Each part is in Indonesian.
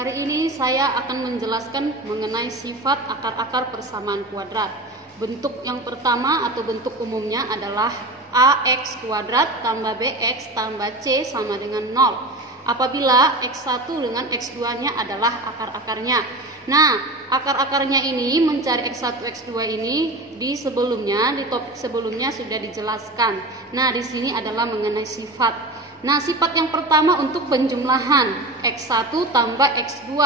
Hari ini saya akan menjelaskan mengenai sifat akar-akar persamaan kuadrat. Bentuk yang pertama atau bentuk umumnya adalah ax kuadrat tambah bx tambah c sama dengan 0. Apabila x1 dengan x2-nya adalah akar-akarnya. Nah, akar-akarnya ini mencari x1, x2 ini di topik sebelumnya sudah dijelaskan. Nah, di sini adalah mengenai sifat. Nah, sifat yang pertama untuk penjumlahan x1 tambah x2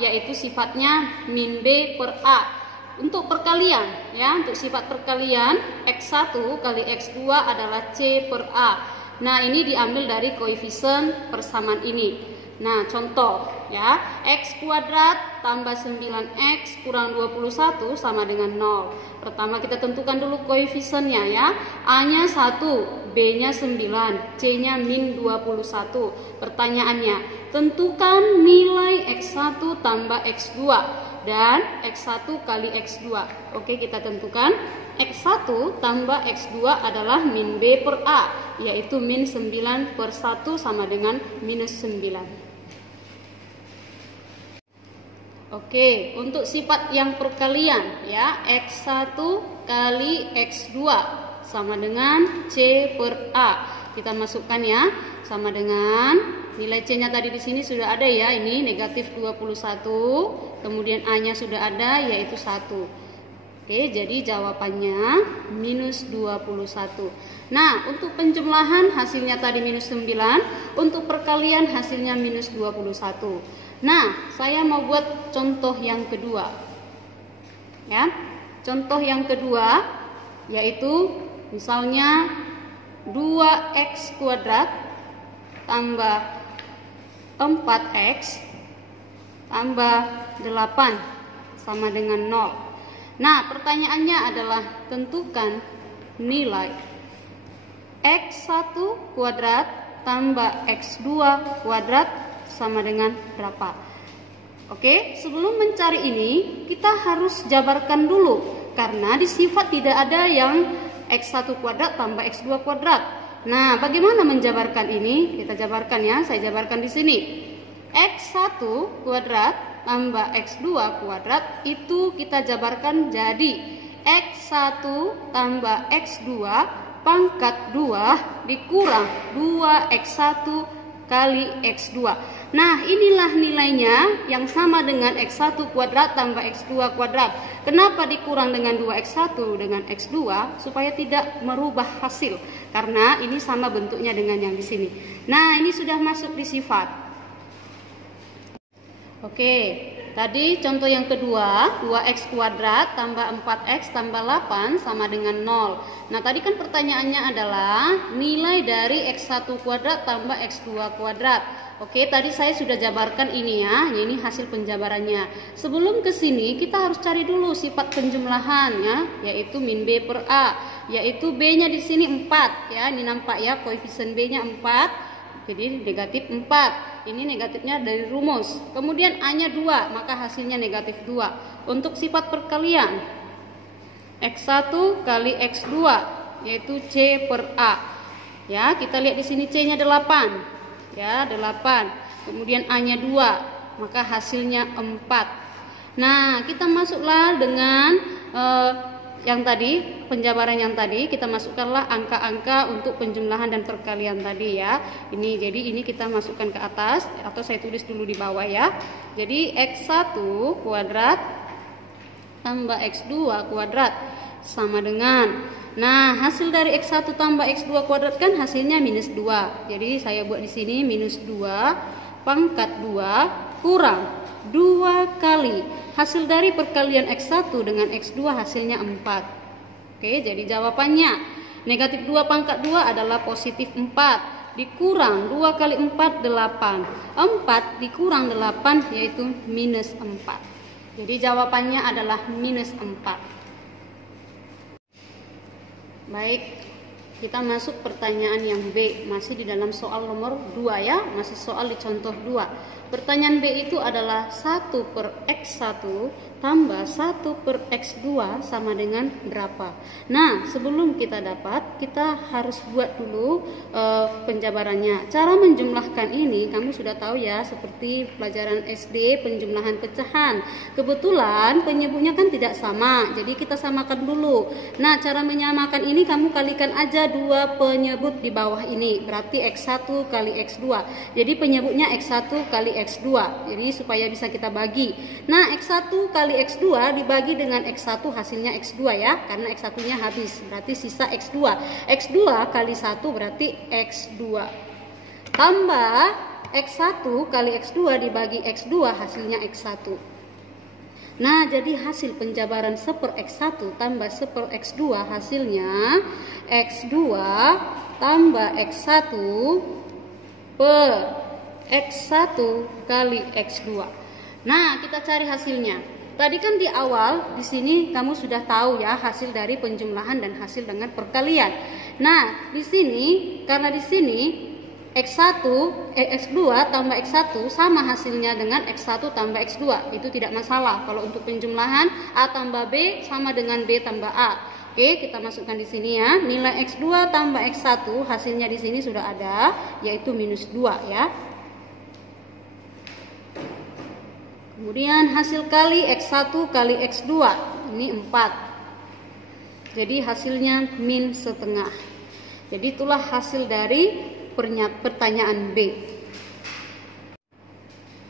yaitu sifatnya min b per a. Untuk perkalian ya, untuk sifat perkalian x1 kali x2 adalah c per a. Nah, ini diambil dari koefisien persamaan ini. Nah, contoh ya, x kuadrat tambah 9x kurang 21 sama dengan 0. Pertama kita tentukan dulu koefisiennya ya. A-nya 1, B-nya 9, C-nya min 21. Pertanyaannya, tentukan nilai x1 tambah x2 dan x1 kali x2. Oke, kita tentukan x1 tambah x2 adalah min b per a, yaitu min 9 per 1 sama dengan minus 9. Oke, untuk sifat yang perkalian ya, x1 kali x2 sama dengan c per a. Kita masukkan ya, sama dengan nilai c-nya tadi di sini sudah ada ya, ini negatif 21. Kemudian a-nya sudah ada yaitu 1. Oke, jadi jawabannya minus 21. Nah, untuk penjumlahan hasilnya tadi minus 9, untuk perkalian hasilnya minus 21. Nah, saya mau buat contoh yang kedua. Ya. Contoh yang kedua yaitu misalnya 2x kuadrat tambah 4x tambah 8 sama dengan 0. Nah, pertanyaannya adalah tentukan nilai x1 kuadrat tambah x2 kuadrat sama dengan berapa. Oke, sebelum mencari ini kita harus jabarkan dulu, karena di sifat tidak ada yang x1 kuadrat tambah x2 kuadrat. Nah, bagaimana menjabarkan ini? Kita jabarkan ya, saya jabarkan di sini. x1 kuadrat tambah x2 kuadrat itu kita jabarkan jadi x1 tambah x2 pangkat 2 dikurang 2x1 kali x2. Nah, inilah nilainya yang sama dengan x1 kuadrat tambah x2 kuadrat. Kenapa dikurang dengan 2x1 dengan x2? Supaya tidak merubah hasil, karena ini sama bentuknya dengan yang di sini. Nah, ini sudah masuk di sifat. Oke, tadi contoh yang kedua, 2x kuadrat tambah 4x tambah 8 sama dengan 0. Nah, tadi kan pertanyaannya adalah nilai dari x1 kuadrat tambah x2 kuadrat. Oke, tadi saya sudah jabarkan ini ya, ini hasil penjabarannya. Sebelum ke sini, kita harus cari dulu sifat penjumlahan ya, yaitu min b per a, yaitu b-nya di sini 4 ya, ini nampak ya, koefisien b-nya 4. Jadi negatif 4. Ini negatifnya dari rumus. Kemudian a-nya 2, maka hasilnya negatif 2. Untuk sifat perkalian x1 kali x2 yaitu c per a. Ya, kita lihat di sini c-nya 8. Ya, 8. Kemudian a-nya 2, maka hasilnya 4. Nah, kita masuklah dengan yang tadi, penjabaran yang tadi, kita masukkanlah angka-angka untuk penjumlahan dan perkalian tadi ya. Jadi ini kita masukkan ke atas, atau saya tulis dulu di bawah ya. Jadi x1 kuadrat tambah x2 kuadrat sama dengan, nah, hasil dari x1 tambah x2 kuadrat kan hasilnya minus 2. Jadi saya buat di sini minus 2 pangkat 2 kurang 2 kali hasil dari perkalian x1 dengan x2 hasilnya 4. Oke, jadi jawabannya negatif 2 pangkat 2 adalah positif 4 dikurang 2 kali 4 8. 4 dikurang 8 yaitu minus 4. Jadi jawabannya adalah minus 4. Baik, Kita masuk pertanyaan yang B, masih di dalam soal nomor 2 ya, masih soal di contoh 2. Pertanyaan B itu adalah 1 per X1 tambah 1 per X2 sama dengan berapa? Nah, sebelum kita dapat, kita harus buat dulu penjabarannya. Cara menjumlahkan ini kamu sudah tahu ya, seperti pelajaran SD penjumlahan pecahan. Kebetulan penyebutnya kan tidak sama, jadi kita samakan dulu. Nah, cara menyamakan ini kamu kalikan aja dua penyebut di bawah ini, berarti X1 kali X2. Jadi penyebutnya X1 kali X2, jadi supaya bisa kita bagi. Nah, X1 kali X2 dibagi dengan X1 hasilnya X2 ya, karena X1 nya habis, berarti sisa X2. X2 kali 1 berarti X2 tambah X1 kali X2 dibagi X2 hasilnya X1. Nah, jadi hasil penjabaran 1 per X1 tambah 1 per X2 hasilnya X2 tambah X1 per X1 kali X2. Nah, kita cari hasilnya. Tadi kan di awal di sini kamu sudah tahu ya hasil dari penjumlahan dan hasil dengan perkalian. Nah, di sini karena di sini X1, X2 tambah X1 sama hasilnya dengan X1 tambah X2. Itu tidak masalah. Kalau untuk penjumlahan A tambah B sama dengan B tambah A. Oke, kita masukkan di sini ya. Nilai X2 tambah X1 hasilnya di sini sudah ada, yaitu minus 2 ya. Kemudian hasil kali X1 kali X2 ini 4. Jadi hasilnya min setengah. Jadi itulah hasil dari pertanyaan B.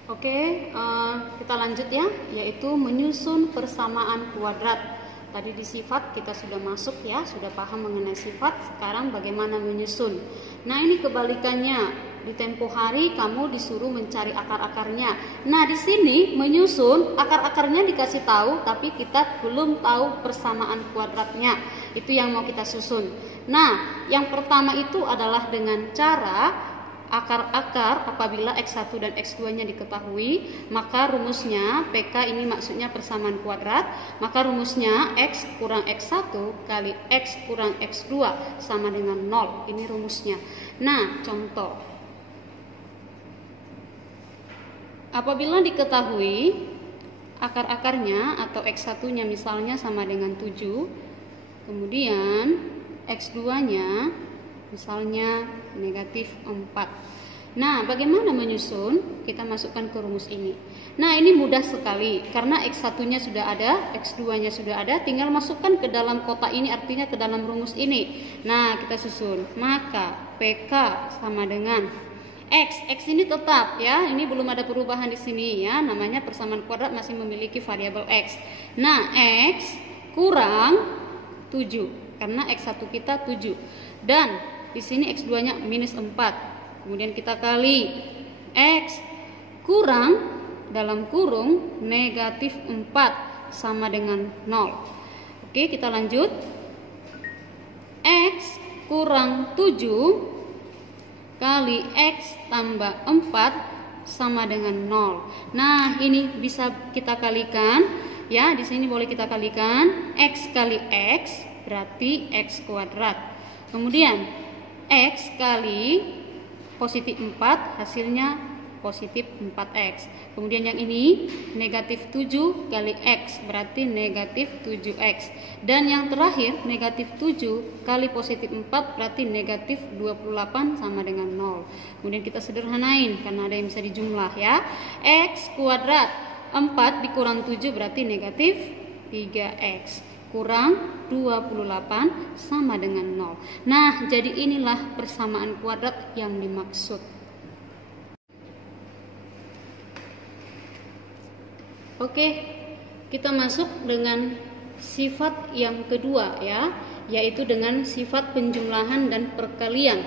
Oke, kita lanjut ya, yaitu menyusun persamaan kuadrat. Tadi di sifat kita sudah masuk ya, sudah paham mengenai sifat. Sekarang bagaimana menyusun. Nah, ini kebalikannya. Di tempo hari kamu disuruh mencari akar-akarnya. Nah, di sini menyusun akar-akarnya dikasih tahu, tapi kita belum tahu persamaan kuadratnya. Itu yang mau kita susun. Nah, yang pertama itu adalah dengan cara akar-akar. Apabila X1 dan X2-nya diketahui, maka rumusnya PK ini maksudnya persamaan kuadrat, maka rumusnya X kurang X1 kali X kurang X2 sama dengan 0. Ini rumusnya. Nah, contoh. Apabila diketahui akar-akarnya atau X1-nya misalnya sama dengan 7, kemudian X2-nya misalnya negatif 4. Nah, bagaimana menyusun? Kita masukkan ke rumus ini. Nah, ini mudah sekali karena X1-nya sudah ada, X2-nya sudah ada, tinggal masukkan ke dalam kotak ini, artinya ke dalam rumus ini. Nah, kita susun. Maka PK sama dengan X ini tetap ya, ini belum ada perubahan di sini ya, namanya persamaan kuadrat masih memiliki variabel X. Nah, X kurang 7 karena X1 kita 7 dan di sini X2-nya minus 4. Kemudian kita kali X kurang dalam kurung negatif 4 sama dengan 0. Oke, kita lanjut. X kurang 7 kali X tambah 4 sama dengan 0. Nah, ini bisa kita kalikan ya, di sini boleh kita kalikan. X kali X berarti X kuadrat. Kemudian X kali positif 4 hasilnya positif 4X. Kemudian yang ini negatif 7 kali X berarti negatif 7X. Dan yang terakhir negatif 7 kali positif 4 berarti negatif 28 sama dengan 0. Kemudian kita sederhanain karena ada yang bisa dijumlah ya. X kuadrat 4 dikurang 7 berarti negatif 3X. Kurang 28 sama dengan 0. Nah, jadi inilah persamaan kuadrat yang dimaksud. Oke, kita masuk dengan sifat yang kedua ya, yaitu dengan sifat penjumlahan dan perkalian.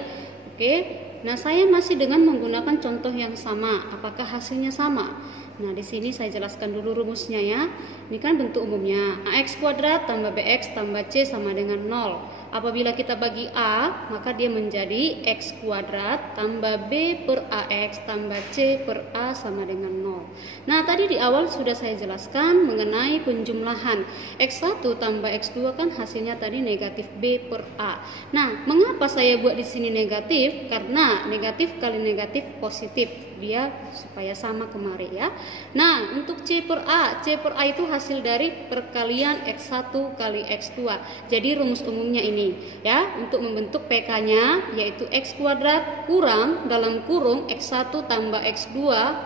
Oke, nah saya masih dengan menggunakan contoh yang sama. Apakah hasilnya sama? Nah, di sini saya jelaskan dulu rumusnya ya. Ini kan bentuk umumnya. AX kuadrat tambah BX tambah C sama dengan 0. Apabila kita bagi A, maka dia menjadi X kuadrat tambah B per AX tambah C per A sama dengan 0. Nah, tadi di awal sudah saya jelaskan mengenai penjumlahan X1 tambah X2 kan hasilnya tadi negatif B per A. Nah, mengapa saya buat di sini negatif? Karena negatif kali negatif positif. Dia supaya sama kemarin ya. Nah, untuk C per A itu hasil dari perkalian X1 kali X2. Jadi rumus umumnya ini ya, untuk membentuk PK-nya yaitu X kuadrat kurang dalam kurung X1 tambah X2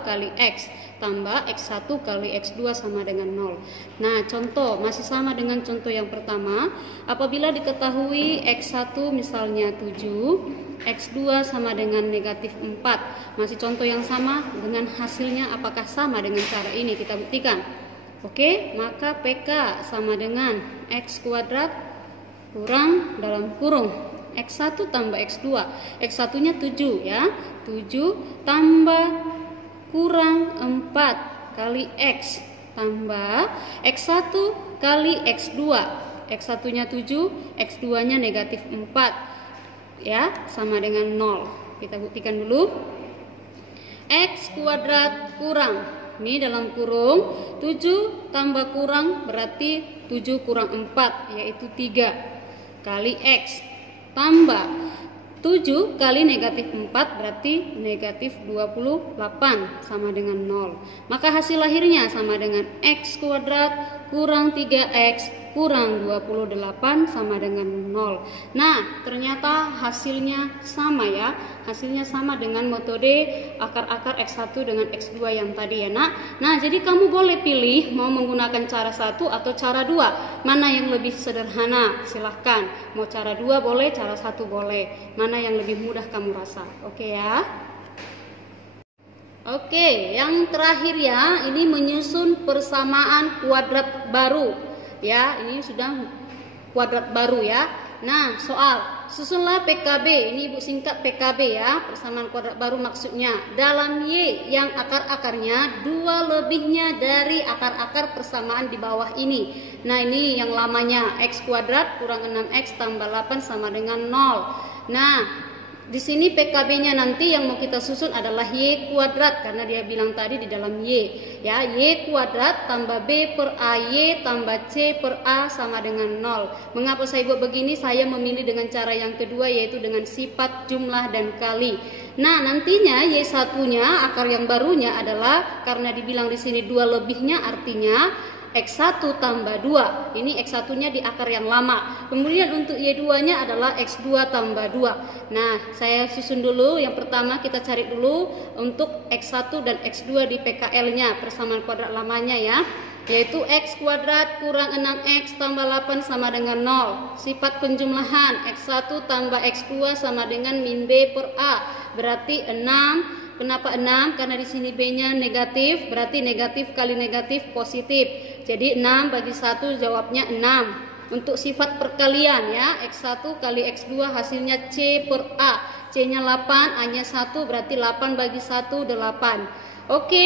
kali X tambah X1 kali X2 sama dengan 0. Nah, contoh masih sama dengan contoh yang pertama. Apabila diketahui X1 misalnya 7, X2 sama dengan negatif 4. Masih contoh yang sama dengan hasilnya apakah sama dengan cara ini? Kita buktikan. Oke, maka PK sama dengan X kuadrat kurang dalam kurung X1 tambah X2. X1 nya 7 ya. 7 tambah kurang 4 kali X tambah X1 kali X2. X1 nya 7, X2 nya negatif 4 ya, sama dengan 0. Kita buktikan dulu. X kuadrat kurang, ini dalam kurung 7 tambah kurang berarti 7 kurang 4 yaitu 3 kali X tambah 7 kali negatif 4 berarti negatif 28 sama dengan 0. Maka hasil lahirnya sama dengan X kuadrat kurang 3X kurang 28 sama dengan 0. Nah, ternyata hasilnya sama ya. Hasilnya sama dengan metode akar-akar X1 dengan X2 yang tadi ya nak. Nah, jadi kamu boleh pilih mau menggunakan cara 1 atau cara 2. Mana yang lebih sederhana? Silahkan. Mau cara 2 boleh, cara 1 boleh. Mana yang lebih mudah kamu rasa? Oke ya. Oke, yang terakhir ya, ini menyusun persamaan kuadrat baru. Ya, ini sudah kuadrat baru ya. Nah, soal susunlah PKB. Ini Ibu singkat PKB ya, persamaan kuadrat baru maksudnya. Dalam Y yang akar-akarnya 2 lebihnya dari akar-akar persamaan di bawah ini. Nah, ini yang lamanya X kuadrat kurang 6X tambah 8 sama dengan 0. Nah, di sini PKB-nya nanti yang mau kita susun adalah Y kuadrat karena dia bilang tadi di dalam Y ya, Y kuadrat tambah B per AY tambah C per A sama dengan 0. Mengapa saya buat begini? Saya memilih dengan cara yang kedua yaitu dengan sifat jumlah dan kali. Nah, nantinya Y1-nya akar yang barunya adalah karena dibilang di sini 2 lebihnya artinya X1 tambah 2. Ini X1-nya di akar yang lama. Kemudian untuk Y2-nya adalah X2 tambah 2. Nah, saya susun dulu. Yang pertama kita cari dulu untuk X1 dan X2 di PKL-nya, persamaan kuadrat lamanya ya. Yaitu X kuadrat kurang 6X tambah 8 sama dengan 0. Sifat penjumlahan X1 tambah X2 sama dengan min B per A. Berarti 6. Kenapa 6? Karena di sini B-nya negatif, berarti negatif kali negatif positif. Jadi 6 bagi 1 jawabnya 6. Untuk sifat perkalian ya, X1 kali X2 hasilnya C per A. C-nya 8, A-nya 1, berarti 8 bagi 1 8. Oke,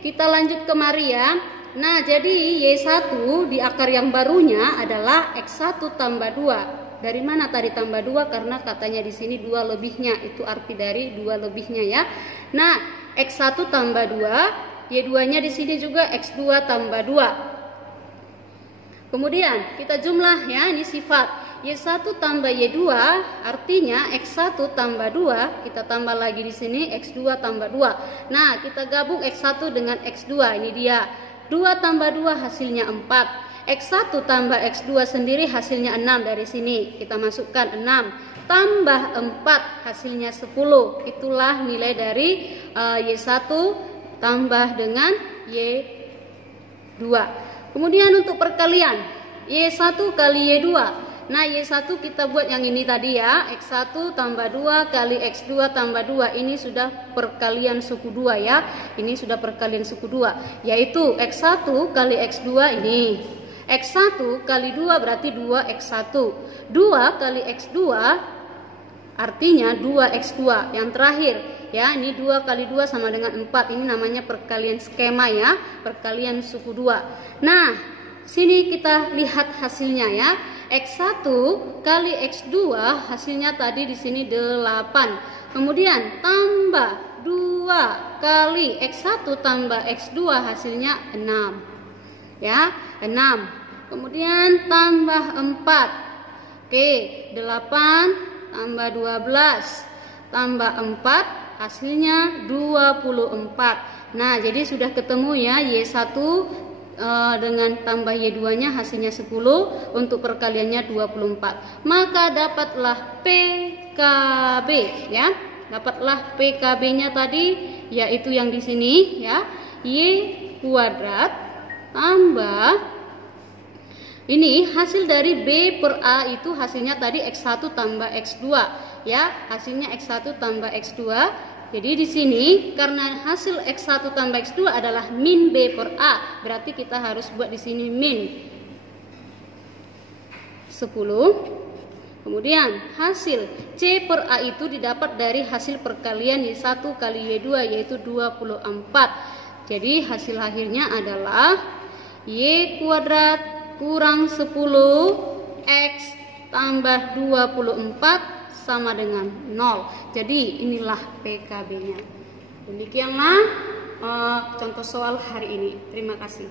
kita lanjut kemari ya. Nah, jadi Y1 di akar yang barunya adalah X1 tambah 2. Dari mana tadi tambah 2? Karena katanya di sini 2 lebihnya. Itu arti dari 2 lebihnya ya. Nah, X1 tambah 2, Y2-nya di sini juga X2 tambah 2. Kemudian kita jumlah ya, ini sifat. Y1 tambah Y2 artinya X1 tambah 2, kita tambah lagi di sini X2 tambah 2. Nah, kita gabung X1 dengan X2, ini dia. 2 tambah 2 hasilnya 4. X1 tambah X2 sendiri hasilnya 6 dari sini. Kita masukkan 6 tambah 4 hasilnya 10. Itulah nilai dari Y1 tambah dengan Y2. Kemudian untuk perkalian Y1 kali Y2. Nah, Y1 kita buat yang ini tadi ya, X1 tambah 2 kali X2 tambah 2. Ini sudah perkalian suku 2 ya. Ini sudah perkalian suku 2, yaitu X1 kali X2 ini. X1 kali 2 berarti 2X1. 2 kali X2 artinya 2X2. Yang terakhir ya, ini 2 kali 2 sama dengan 4. Ini namanya perkalian skema ya, perkalian suku 2. Nah, sini kita lihat hasilnya ya. X1 kali X2 hasilnya tadi di sini 8. Kemudian tambah 2 kali X1 tambah X2 hasilnya 6. Ya, 6. Kemudian tambah 4. Oke, 8 tambah 12 tambah 4 hasilnya 24. Nah, jadi sudah ketemu ya, Y1 dengan tambah Y2 nya hasilnya 10, untuk perkaliannya 24. Maka dapatlah PKB ya. Dapatlah PKB nya tadi yaitu yang di sini ya, Y kuadrat tambah ini hasil dari B per A itu hasilnya tadi X1 tambah X2 ya, hasilnya X1 tambah X2. Jadi di sini karena hasil X1 tambah X2 adalah min B per A, berarti kita harus buat di sini min 10. Kemudian hasil C per A itu didapat dari hasil perkalian Y1 kali Y2 yaitu 24. Jadi hasil akhirnya adalah Y kuadrat kurang 10 X tambah 24 sama dengan 0. Jadi inilah PKB-nya. Demikianlah contoh soal hari ini. Terima kasih.